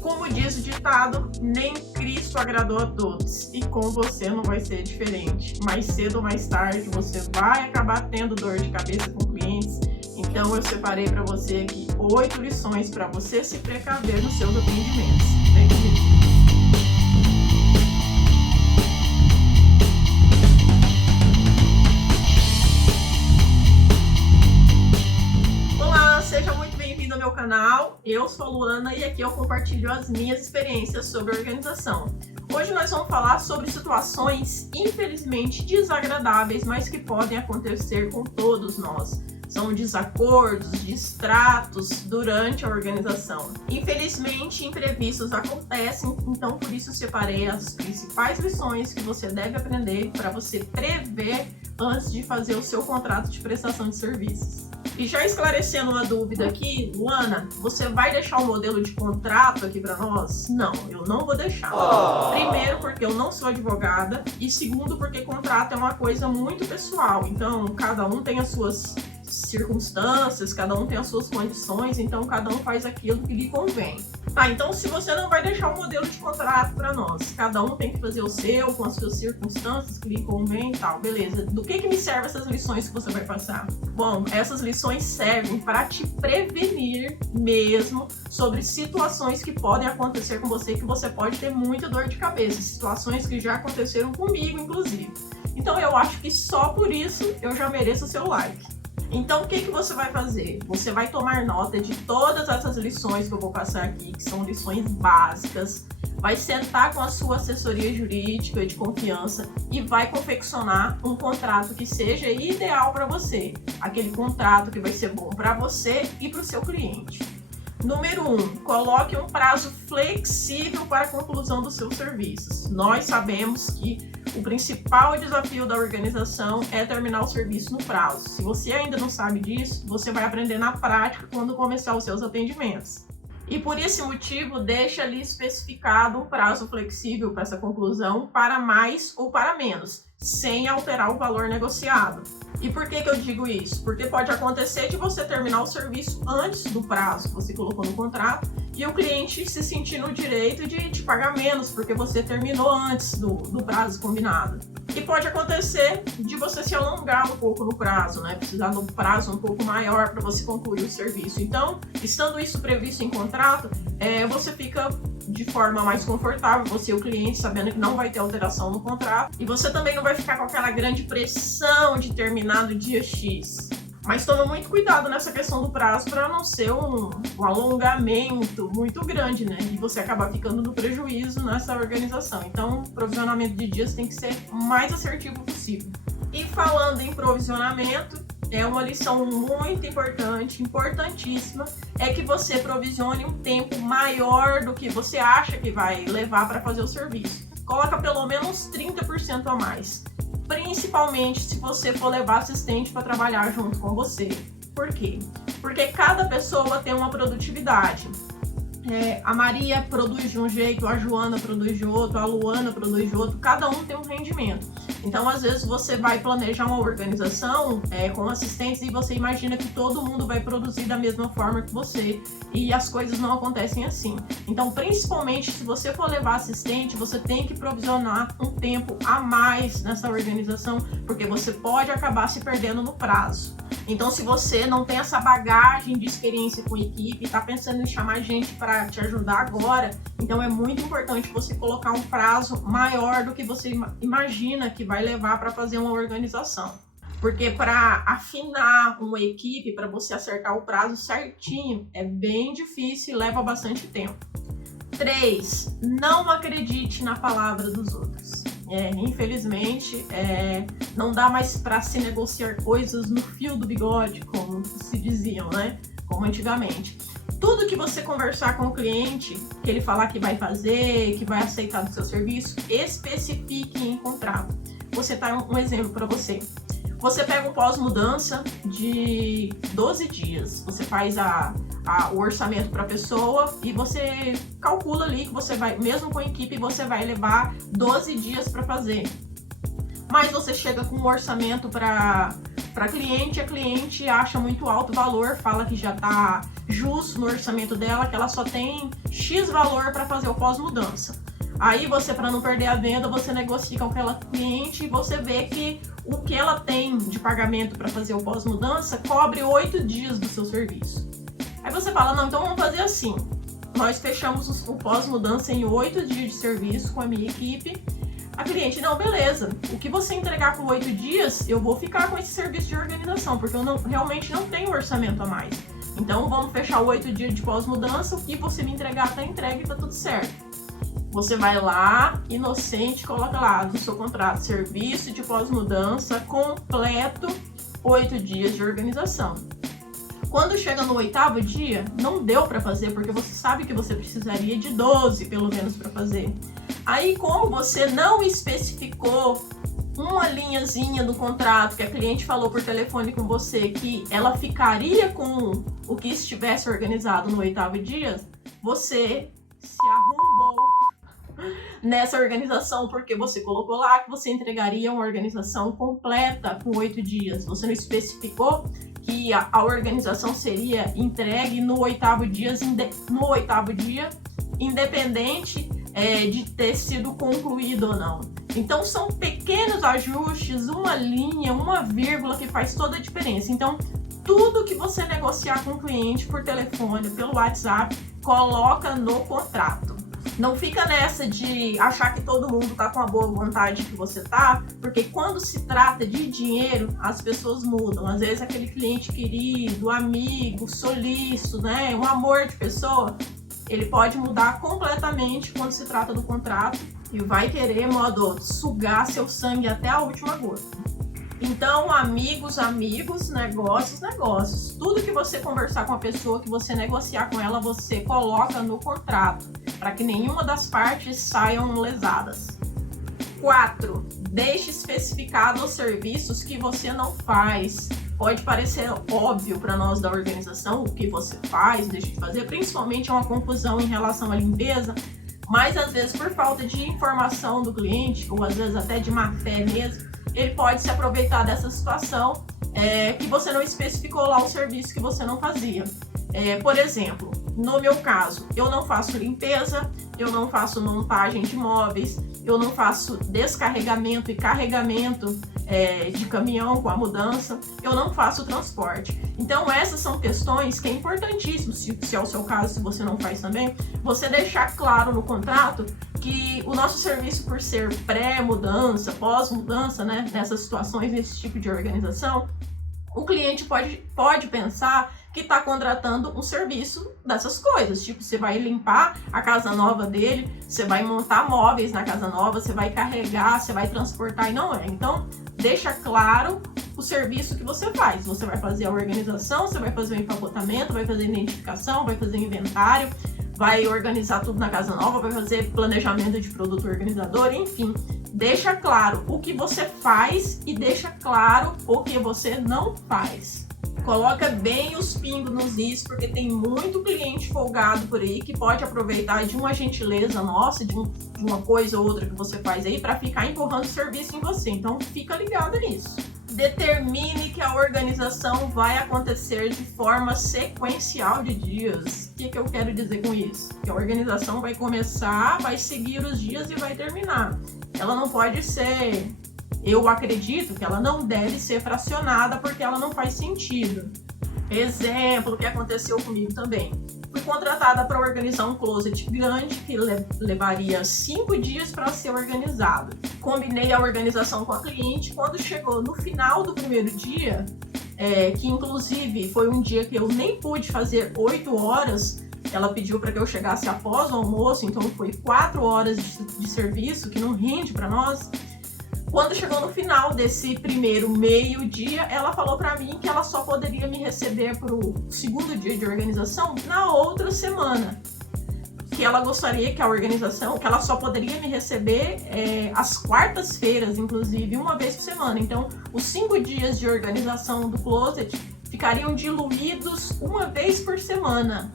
Como diz o ditado, nem Cristo agradou a todos, e com você não vai ser diferente. Mais cedo ou mais tarde você vai acabar tendo dor de cabeça com clientes, então eu separei para você aqui 8 lições para você se precaver nos seus atendimentos. Vem comigo. Seja muito bem-vindo ao meu canal, eu sou a Luana e aqui eu compartilho as minhas experiências sobre organização. Hoje nós vamos falar sobre situações infelizmente desagradáveis, mas que podem acontecer com todos nós. São desacordos, distratos durante a organização. Infelizmente, imprevistos acontecem, então por isso separei as principais lições que você deve aprender para você prever antes de fazer o seu contrato de prestação de serviços. E já esclarecendo uma dúvida aqui, Luana, você vai deixar o modelo de contrato aqui para nós? Não, eu não vou deixar. Primeiro, porque eu não sou advogada, e segundo, porque contrato é uma coisa muito pessoal, então cada um tem as suas circunstâncias, cada um tem as suas condições, então cada um faz aquilo que lhe convém. Tá, então se você não vai deixar o modelo de contrato para nós, cada um tem que fazer o seu, com as suas circunstâncias que lhe convém e tal, beleza. Do que me servem essas lições que você vai passar? Bom, essas lições servem para te prevenir mesmo sobre situações que podem acontecer com você, que você pode ter muita dor de cabeça, situações que já aconteceram comigo, inclusive. Então eu acho que só por isso eu já mereço o seu like. Então, o que você vai fazer? Você vai tomar nota de todas essas lições que eu vou passar aqui, que são lições básicas, vai sentar com a sua assessoria jurídica de confiança e vai confeccionar um contrato que seja ideal para você. Aquele contrato que vai ser bom para você e para o seu cliente. Número 1, coloque um prazo flexível para a conclusão dos seus serviços. Nós sabemos que o principal desafio da organização é terminar o serviço no prazo. Se você ainda não sabe disso, você vai aprender na prática quando começar os seus atendimentos. E por esse motivo, deixa ali especificado um prazo flexível para essa conclusão para mais ou para menos, sem alterar o valor negociado. E por que eu digo isso? Porque pode acontecer de você terminar o serviço antes do prazo que você colocou no contrato e o cliente se sentir no direito de te pagar menos porque você terminou antes do prazo combinado. E pode acontecer de você se alongar um pouco no prazo, né? Precisar de um prazo um pouco maior para você concluir o serviço. Então, estando isso previsto em contrato, você fica de forma mais confortável, você e o cliente, sabendo que não vai ter alteração no contrato. E você também não vai ficar com aquela grande pressão de terminar no dia X. Mas toma muito cuidado nessa questão do prazo para não ser um alongamento muito grande, né? E você acabar ficando no prejuízo nessa organização. Então, o provisionamento de dias tem que ser o mais assertivo possível. E falando em provisionamento, é uma lição muito importante, importantíssima, é que você provisione um tempo maior do que você acha que vai levar para fazer o serviço. Coloca pelo menos 30% a mais. Principalmente se você for levar assistente para trabalhar junto com você. Por quê? Porque cada pessoa tem uma produtividade. A Maria produz de um jeito, a Joana produz de outro, a Luana produz de outro, cada um tem um rendimento. Então, às vezes, você vai planejar uma organização com assistentes e você imagina que todo mundo vai produzir da mesma forma que você e as coisas não acontecem assim. Então, principalmente, se você for levar assistente, você tem que provisionar um tempo a mais nessa organização, porque você pode acabar se perdendo no prazo. Então, se você não tem essa bagagem de experiência com equipe, está pensando em chamar gente para te ajudar agora, então é muito importante você colocar um prazo maior do que você imagina que vai levar para fazer uma organização. Porque para afinar uma equipe, para você acertar o prazo certinho, é bem difícil e leva bastante tempo. 3. Não acredite na palavra dos outros. Infelizmente, não dá mais para se negociar coisas no fio do bigode, como se diziam, né? Como antigamente. Tudo que você conversar com o cliente, que ele falar que vai fazer, que vai aceitar do seu serviço, especifique em contrato. Vou citar um exemplo para você. Você pega um pós-mudança de 12 dias, você faz o orçamento para a pessoa e você calcula ali que você vai, mesmo com a equipe, você vai levar 12 dias para fazer. Mas você chega com um orçamento para para a cliente acha muito alto o valor, fala que já está justo no orçamento dela, que ela só tem X valor para fazer o pós-mudança. Aí você, para não perder a venda, você negocia com aquela cliente e você vê que o que ela tem de pagamento para fazer o pós-mudança cobre 8 dias do seu serviço. Aí você fala, não, então vamos fazer assim. Nós fechamos o pós-mudança em 8 dias de serviço com a minha equipe. A cliente, não, beleza. O que você entregar com 8 dias, eu vou ficar com esse serviço de organização, porque eu realmente não tenho orçamento a mais. Então vamos fechar 8 dias de pós-mudança, o que você me entregar tá entregue e tá tudo certo. Você vai lá, inocente, coloca lá no seu contrato, serviço de pós-mudança completo, 8 dias de organização. Quando chega no 8º dia, não deu para fazer, porque você sabe que você precisaria de 12, pelo menos, para fazer. Aí, como você não especificou uma linhazinha do contrato que a cliente falou por telefone com você que ela ficaria com o que estivesse organizado no 8º dia, você se arrombou nessa organização, porque você colocou lá que você entregaria uma organização completa com 8 dias. Você não especificou que a organização seria entregue no 8º dia, independente de ter sido concluído ou não. Então são pequenos ajustes, uma linha, uma vírgula que faz toda a diferença. Então tudo que você negociar com o cliente por telefone, pelo WhatsApp, coloca no contrato. Não fica nessa de achar que todo mundo tá com a boa vontade que você tá, porque quando se trata de dinheiro, as pessoas mudam. Às vezes aquele cliente querido, amigo, solícito, né, um amor de pessoa, ele pode mudar completamente quando se trata do contrato e vai querer, modo, sugar seu sangue até a última gota. Então, amigos, negócios. Tudo que você conversar com a pessoa, que você negociar com ela, você coloca no contrato, para que nenhuma das partes saiam lesadas. 4. Deixe especificado os serviços que você não faz. Pode parecer óbvio para nós da organização o que você faz, deixa de fazer, principalmente uma confusão em relação à limpeza, mas às vezes por falta de informação do cliente, ou às vezes até de má fé mesmo, ele pode se aproveitar dessa situação que você não especificou lá o serviço que você não fazia. Por exemplo, no meu caso, eu não faço limpeza, eu não faço montagem de móveis, eu não faço descarregamento e carregamento de caminhão com a mudança, eu não faço transporte. Então essas são questões que é importantíssimo, se é o seu caso, se você não faz também, você deixar claro no contrato que o nosso serviço, por ser pré-mudança, pós-mudança, né, nessas situações, nesse tipo de organização, o cliente pode pensar que está contratando um serviço dessas coisas, tipo, você vai limpar a casa nova dele, você vai montar móveis na casa nova, você vai carregar, você vai transportar, e não é. Então, deixa claro o serviço que você faz. Você vai fazer a organização, você vai fazer o empacotamento, vai fazer a identificação, vai fazer o inventário, vai organizar tudo na casa nova, vai fazer planejamento de produto organizador, enfim. Deixa claro o que você faz e deixa claro o que você não faz. Coloca bem os pingos nos is, porque tem muito cliente folgado por aí que pode aproveitar de uma gentileza nossa, de uma coisa ou outra que você faz aí, para ficar empurrando serviço em você. Então fica ligado nisso. Determine que a organização vai acontecer de forma sequencial de dias. O que eu quero dizer com isso? Que a organização vai começar, vai seguir os dias e vai terminar. Ela não pode ser... Eu acredito que ela não deve ser fracionada, porque ela não faz sentido. Exemplo que aconteceu comigo também. Fui contratada para organizar um closet grande que levaria 5 dias para ser organizado. Combinei a organização com a cliente. Quando chegou no final do primeiro dia, que inclusive foi um dia que eu nem pude fazer 8 horas, ela pediu para que eu chegasse após o almoço, então foi 4 horas de serviço, que não rende para nós. Quando chegou no final desse primeiro meio-dia, ela falou para mim que ela só poderia me receber para o segundo dia de organização na outra semana. Que ela gostaria que a organização, que ela só poderia me receber às quartas-feiras, inclusive, uma vez por semana. Então, os 5 dias de organização do closet ficariam diluídos uma vez por semana.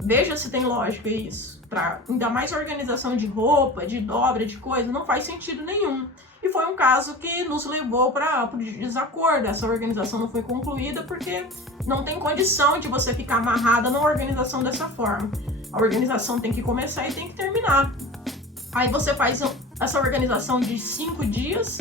Veja se tem lógica isso. Ainda mais organização de roupa, de dobra, de coisa, não faz sentido nenhum. e foi um caso que nos levou para o desacordo. Essa organização não foi concluída porque não tem condição de você ficar amarrada numa organização dessa forma. A organização tem que começar e tem que terminar. Aí você faz essa organização de 5 dias,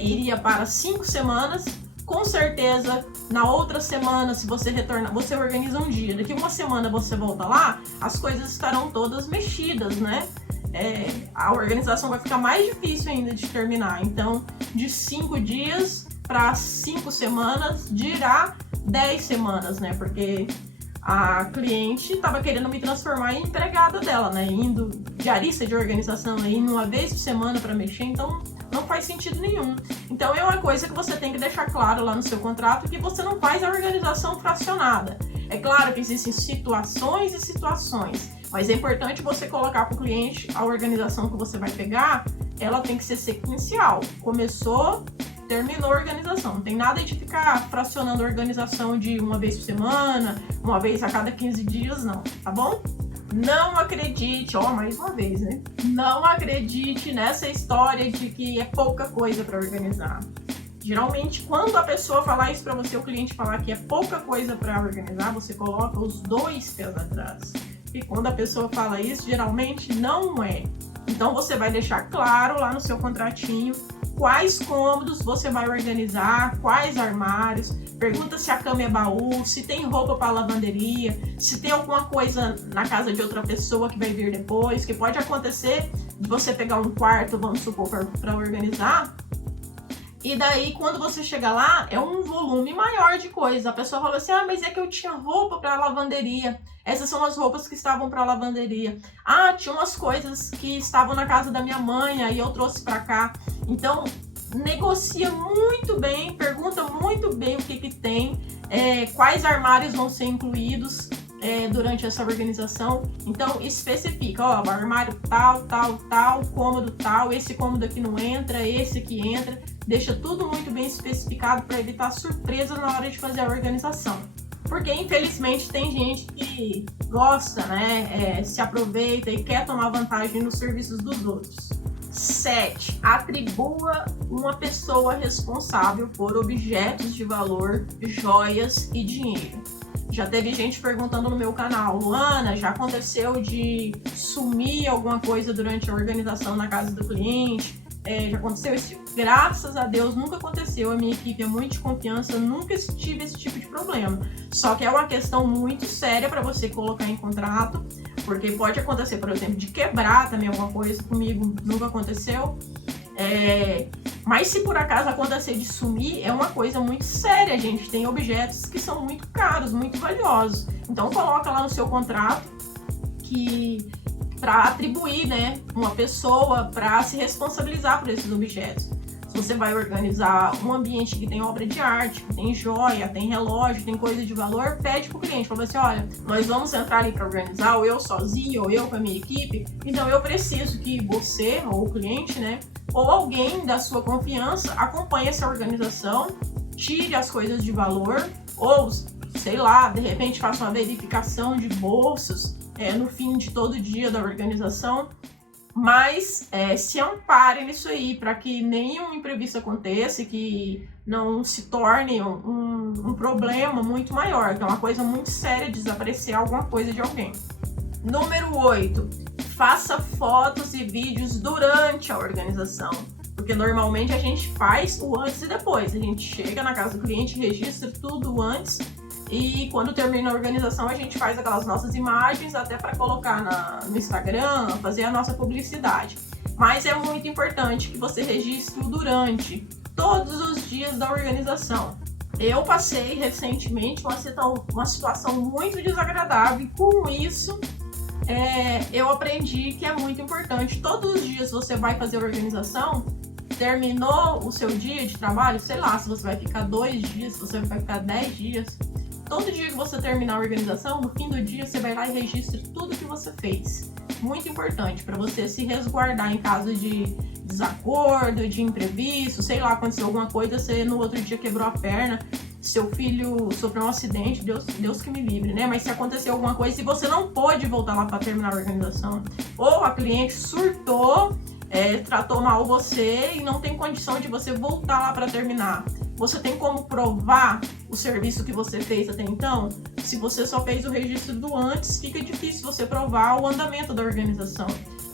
iria para 5 semanas. Com certeza, na outra semana, se você retornar, você organiza um dia. Daqui uma semana você volta lá, as coisas estarão todas mexidas, né? A organização vai ficar mais difícil ainda de terminar. Então, de 5 dias para 5 semanas, dirá 10 semanas, né? Porque a cliente estava querendo me transformar em empregada dela, né? Indo diarista de organização, indo uma vez por semana para mexer, então não faz sentido nenhum. Então é uma coisa que você tem que deixar claro lá no seu contrato, que você não faz a organização fracionada. É claro que existem situações e situações, mas é importante você colocar para o cliente a organização que você vai pegar, ela tem que ser sequencial. Começou, terminou a organização. Não tem nada de ficar fracionando a organização de uma vez por semana, uma vez a cada 15 dias, não, tá bom? Não acredite, mais uma vez, né? Não acredite nessa história de que é pouca coisa para organizar. Geralmente, quando a pessoa falar isso para você, o cliente falar que é pouca coisa para organizar, você coloca os 2 pés atrás. E quando a pessoa fala isso, geralmente não é. Então, você vai deixar claro lá no seu contratinho quais cômodos você vai organizar, quais armários, pergunta se a cama é baú, se tem roupa para lavanderia, se tem alguma coisa na casa de outra pessoa que vai vir depois, que pode acontecer de você pegar um quarto, vamos supor, para organizar, e daí quando você chega lá, é um volume maior de coisas. A pessoa fala assim, mas é que eu tinha roupa para lavanderia, essas são as roupas que estavam para lavanderia. Tinha umas coisas que estavam na casa da minha mãe, aí eu trouxe para cá. Então, negocia muito bem, pergunta muito bem o que tem, quais armários vão ser incluídos durante essa organização. Então, especifica, o armário tal, cômodo tal, esse cômodo aqui não entra, esse aqui entra. Deixa tudo muito bem especificado para evitar surpresa na hora de fazer a organização. Porque, infelizmente, tem gente que gosta, né, se aproveita e quer tomar vantagem nos serviços dos outros. 7. Atribua uma pessoa responsável por objetos de valor, joias e dinheiro. Já teve gente perguntando no meu canal, Luana, já aconteceu de sumir alguma coisa durante a organização na casa do cliente? Já aconteceu isso? Graças a Deus nunca aconteceu. A minha equipe é muito de confiança, nunca tive esse tipo de problema. Só que é uma questão muito séria para você colocar em contrato, porque pode acontecer, por exemplo, de quebrar também alguma coisa. Comigo nunca aconteceu. Mas se por acaso acontecer de sumir, é uma coisa muito séria, gente. Tem objetos que são muito caros, muito valiosos. Então coloca lá no seu contrato que para atribuir, né, uma pessoa para se responsabilizar por esses objetos. Se você vai organizar um ambiente que tem obra de arte, que tem joia, tem relógio, tem coisa de valor, pede pro cliente, fala assim, olha, nós vamos entrar ali para organizar, ou eu sozinho, ou eu com a minha equipe, então eu preciso que você, ou o cliente, né, ou alguém da sua confiança acompanhe essa organização, tire as coisas de valor, ou, sei lá, de repente faça uma verificação de bolsas, no fim de todo dia da organização, mas se ampare nisso aí, para que nenhum imprevisto aconteça e que não se torne um problema muito maior, que é uma coisa muito séria de desaparecer alguma coisa de alguém. Número 8. Faça fotos e vídeos durante a organização, porque normalmente a gente faz o antes e depois. A gente chega na casa do cliente, registra tudo antes, e quando termina a organização a gente faz aquelas nossas imagens até para colocar no Instagram, fazer a nossa publicidade. Mas é muito importante que você registre durante todos os dias da organização. Eu passei recentemente uma situação muito desagradável e com isso eu aprendi que é muito importante. Todos os dias você vai fazer a organização, terminou o seu dia de trabalho, sei lá, se você vai ficar 2 dias, se você vai ficar 10 dias, todo dia que você terminar a organização, no fim do dia você vai lá e registra tudo que você fez. Muito importante para você se resguardar em caso de desacordo, de imprevisto, sei lá, aconteceu alguma coisa, você no outro dia quebrou a perna, seu filho sofreu um acidente, Deus que me livre, né? Mas se acontecer alguma coisa e você não pôde voltar lá para terminar a organização, ou a cliente surtou tratou mal você e não tem condição de você voltar lá para terminar. Você tem como provar o serviço que você fez até então? Se você só fez o registro do antes, fica difícil você provar o andamento da organização.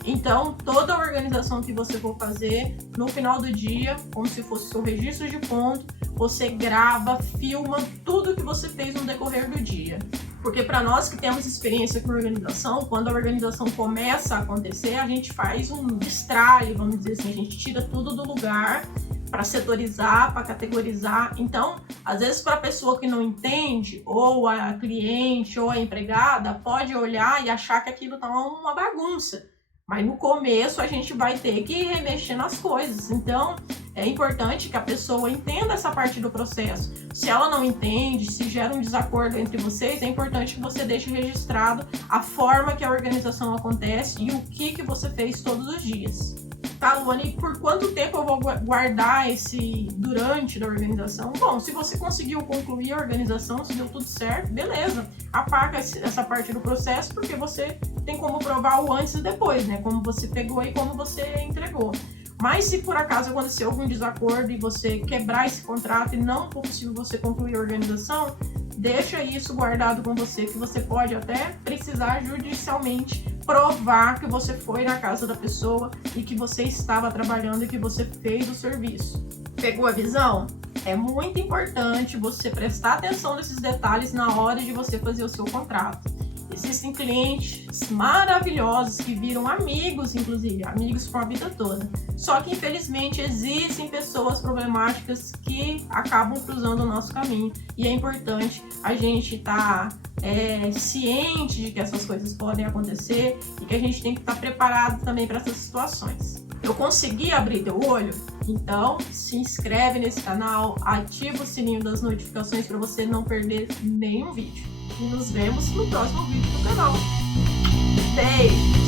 Então, toda a organização que você for fazer, no final do dia, como se fosse seu registro de ponto, você grava, filma tudo que você fez no decorrer do dia. Porque para nós que temos experiência com organização, quando a organização começa a acontecer, a gente faz um distrai, vamos dizer assim, a gente tira tudo do lugar para setorizar, para categorizar. Então, às vezes para a pessoa que não entende, ou a cliente, ou a empregada, pode olhar e achar que aquilo tá uma bagunça. Mas no começo a gente vai ter que remexer nas coisas. Então, é importante que a pessoa entenda essa parte do processo. Se ela não entende, se gera um desacordo entre vocês, é importante que você deixe registrado a forma que a organização acontece e o que você fez todos os dias. Tá, Luane, e por quanto tempo eu vou guardar esse durante da organização? Bom, se você conseguiu concluir a organização, se deu tudo certo, beleza. Apaga essa parte do processo, porque você tem como provar o antes e depois, né? Como você pegou e como você entregou. Mas se por acaso acontecer algum desacordo e você quebrar esse contrato e não for possível você concluir a organização, deixa isso guardado com você, que você pode até precisar judicialmente provar que você foi na casa da pessoa e que você estava trabalhando e que você fez o serviço. Pegou a visão? É muito importante você prestar atenção nesses detalhes na hora de você fazer o seu contrato. Existem clientes maravilhosos que viram amigos, inclusive, amigos com a vida toda. Só que, infelizmente, existem pessoas problemáticas que acabam cruzando o nosso caminho. E é importante a gente estar ciente de que essas coisas podem acontecer e que a gente tem que estar preparado também para essas situações. Eu consegui abrir teu olho? Então, se inscreve nesse canal, ativa o sininho das notificações para você não perder nenhum vídeo. E nos vemos no próximo vídeo do canal. Beijo!